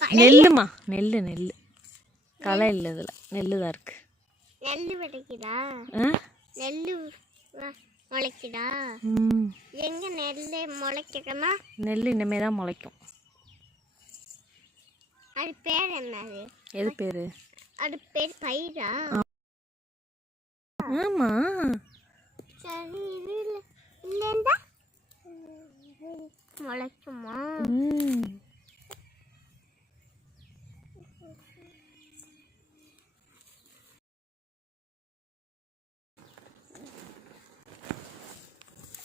நெல்லுமா? நெல் நெல் களை இல்லை இதில். நெல் தான் இருக்கு. நெல் விதைக்குதா ஆ? நெல் முளைக்குதா? எங்க நெல் முளைக்கணுமா நெல் இனிமே தான் முளைக்கும். அது பேர் என்னது எது பேர்? அது பேர் பயிரா? ஆமாம் சரி இல்லைண்டா முளைக்குமா?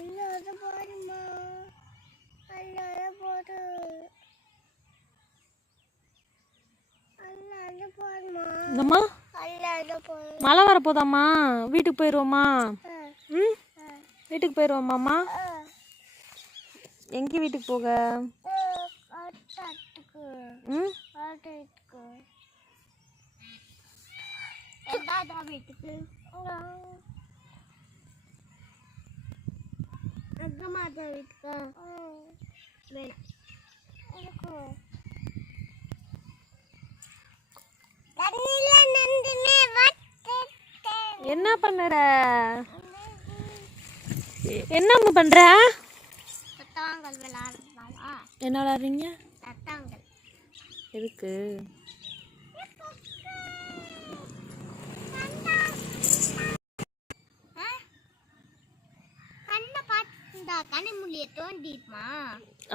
அல்லாத பாருமா அல்லாத இந்தம்மா போடு மழை வரப்போதாம்மா. வீட்டுக்கு போயிடுவோமா ம்? வீட்டுக்கு போயிடுவோமாம்மா எங்கே வீட்டுக்கு போக? ம்? வீட்டுக்கு அங்கம்மாதா வீட்டுக்கு. வேணும். என்ன பண்ணுற? என்னம்மா பண்ணுற? என்ன விளாட்றீங்க? எதுக்கு கண்ணை பார்த்துந்தா கனிமொழியை தோண்டிடுமா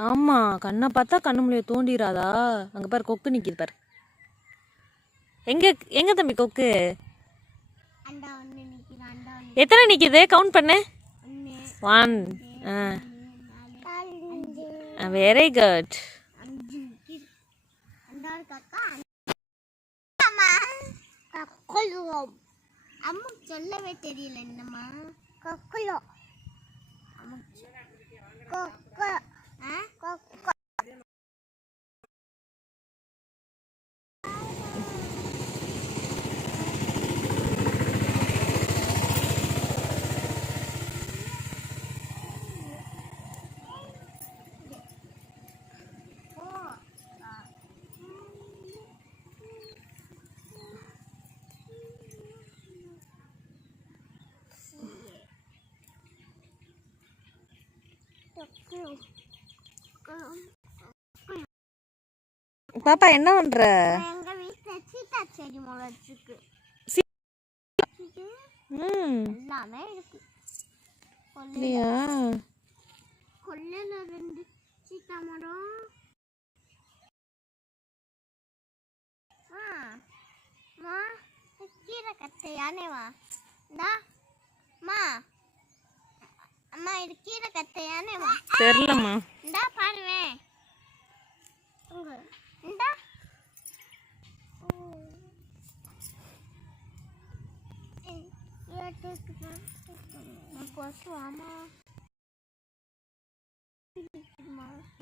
ஆமாம் கண்ணை பார்த்தா கண்ணு முடிய தோண்டிடாதா அங்கே பாரு கொக்கு நிற்கிது பாரு. எங்கே எங்கே தம்பி கொக்கு? எத்தனை நிற்கிது கவுண்ட் பண்ணு. ஒன் வெரி குட் அம்முக்கு சொல்லவே தெரியல என்னம்மா? கக்குலோ அம்முக்கு கொக்கு ஆ கொக்கு பாப்பா என்ன பண்ணுற எங்க வீட்டுல சீத்தா செடி முளைச்சிருக்கு. ம். எல்லாமே இருக்கு. இல்லையா கொல்லையில ரெண்டு மரம். கீரை இந்தா மா. அம்மா இது கீரை கட்டு யானே வா. தெரிலம்மா. இந்தா பாருவேன் இந்தா.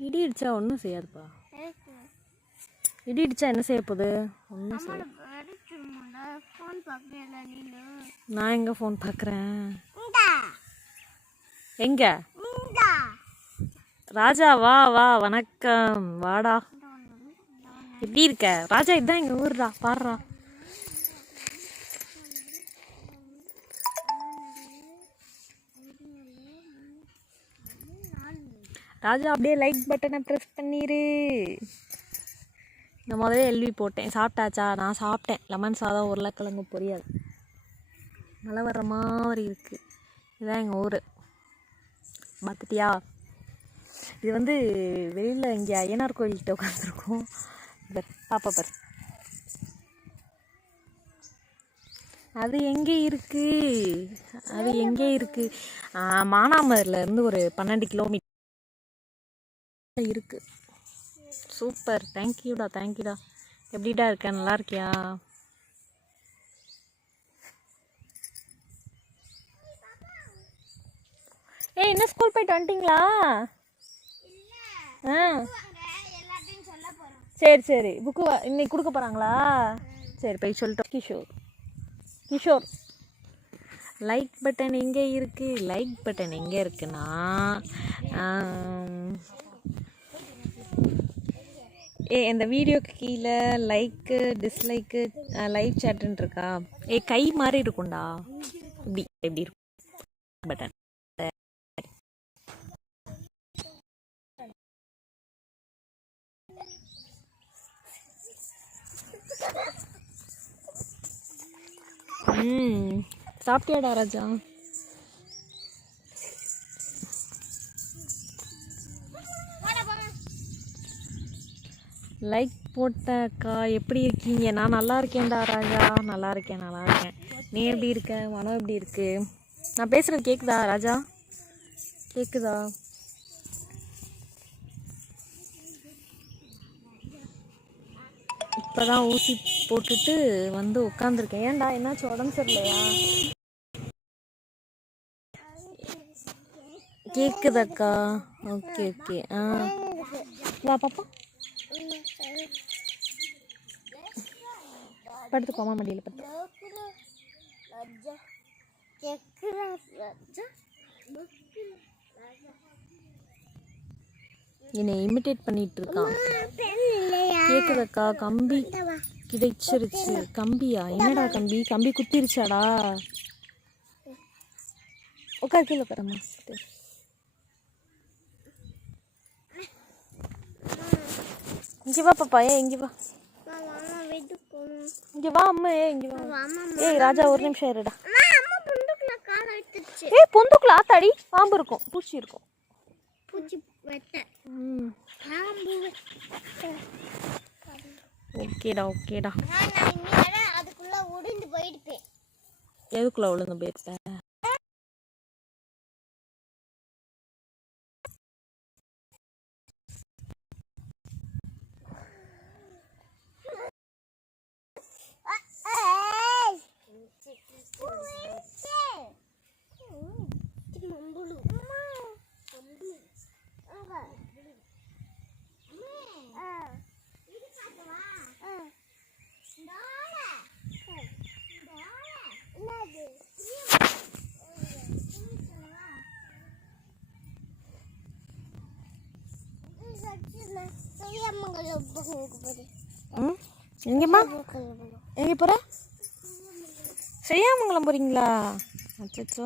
இடி இடிச்சா ஒன்றும் செய்யாதுப்பா. இடி இடிச்சா என்ன செய்ய போகுது? ஒன்றும் செய்ய நீனு? எங்கே ஃபோன் பார்க்குறேன்? எங்கே? இந்தா ராஜா வா வா வணக்கம். வாடா. எப்படி இருக்க? ராஜா இதுதான் எங்கள் ஊர்டா. பாடுறா ராஜா அப்படியே லைக் பட்டனை ப்ரெஸ் பண்ணிடு நான் முதல்ல எல்வி போட்டேன். சாப்பிட்டாச்சா? நான் சாப்பிட்டேன். லெமன் சாதம் உருளைக்கிழங்கு பொரியல். மழை வர்ற மாதிரி இருக்குது இதுதான் எங்கள் ஊர். பார்த்துட்டியா இது வந்து வெளியில் இங்கே ஐயனார் கோயில்கிட்ட உட்காந்துருக்கோம் பர் பாப்பா பர். அது எங்கே இருக்கு? அது எங்கே இருக்கு? ஆ, இருந்து ஒரு பன்னெண்டு கிலோமீட்டர் இருக்கு. சூப்பர். தேங்க்யூடா தேங்க்யூடா எப்படிடா இருக்க? நல்லா இருக்கியா? ஏய் என்ன ஸ்கூல் போயிட்டு வந்துட்டீங்களா? ஆ. சரி சரி. புக்கு இன்னைக்கு கொடுக்க போகிறாங்களா சரி போய் சொல்லிட்டோம் கிஷோர். கிஷோர். லைக் பட்டன் எங்கே இருக்குது லைக் பட்டன் எங்கே இருக்குன்னா ஏ இந்த வீடியோக்கு கீழே லைக்கு டிஸ்லைக்கு லைவ் சேட்டுன்னு இருக்கா? ஏ கை மாதிரி இருக்கும்டா இப்படி எப்படி இருக்கும் பட்டன் ம் சாப்பிட்டியாடா ராஜா? லைக் போட்டக்கா எப்படி இருக்கீங்க? நான் நல்லா இருக்கேன்டா ராஜா. நல்லா இருக்கேன் நல்லா இருக்கேன். நீ எப்படி இருக்க? மனம் எப்படி இருக்கு? நான் பேசுகிறது கேட்குதா ராஜா? கேட்குதா இப்போ தான் ஊசி போட்டுட்டு வந்து உட்காந்துருக்கேன் ஏன்டா என்னாச்சு? உடம்பு சரியில்லையா? கேக்குதாக்கா? Okay okay. ஆ. வா பாப்பா. படுத்துக்கோ மடியில் படுத்து என்னை இமிட்டேட் பண்ணிட்டு இருக்கான். கேக்குதாக்கா கம்பி கிடைச்சிருச்சு. கம்பியா? என்னடா கம்பி? கம்பி குத்திருச்சாடா? உட்கார் கீழே உட்காரம்மா இங்கே வா பாப்பா. ஏ இங்கே வா. இங்கே வா அம்மா. ஏ இங்கே வா. ஏய் ராஜா ஒரு நிமிஷம் இருடா. ஏய் பொந்துக்குள்ள ஆத்தாடி. பாம்பு இருக்கும். பூச்சி இருக்கும். பூச்சி வெட்ட. ம். பாம்பு வெட்ட. ஓகேடா ஓகேடா. அதுக்குள்ள உடைந்து போயிருப்பேன் எதுக்குள்ள விழுந்து போயிருப்ப ம்? எங்கேம்மா? எங்கே போகிற செய்யாமங்கலம் போகிறீங்களா அச்சோ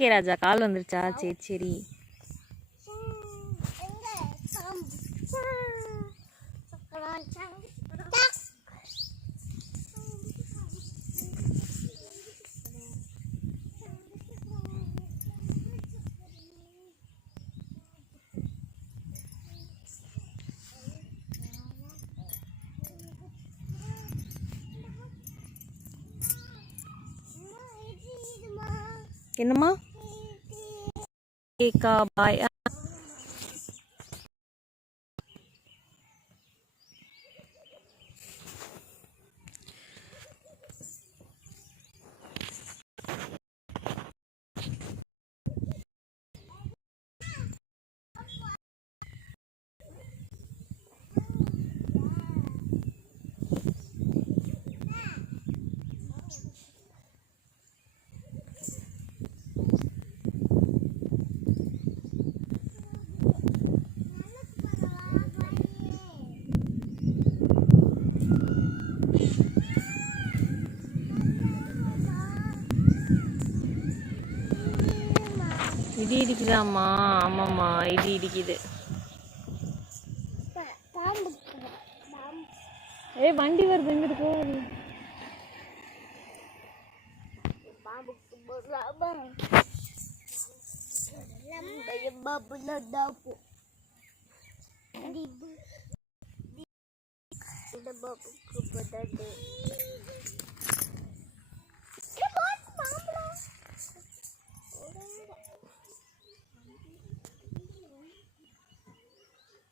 ஓகே ராஜா கால் வந்துருச்சா? சரி சரி. என்னம்மா? by இடி இடிக்குதாம்மா? ஆமாம்மா இடி இடிக்குது. பாம்பு ஏய் வண்டி வருது எங்கிட்டு போகுது பாம்புக்கு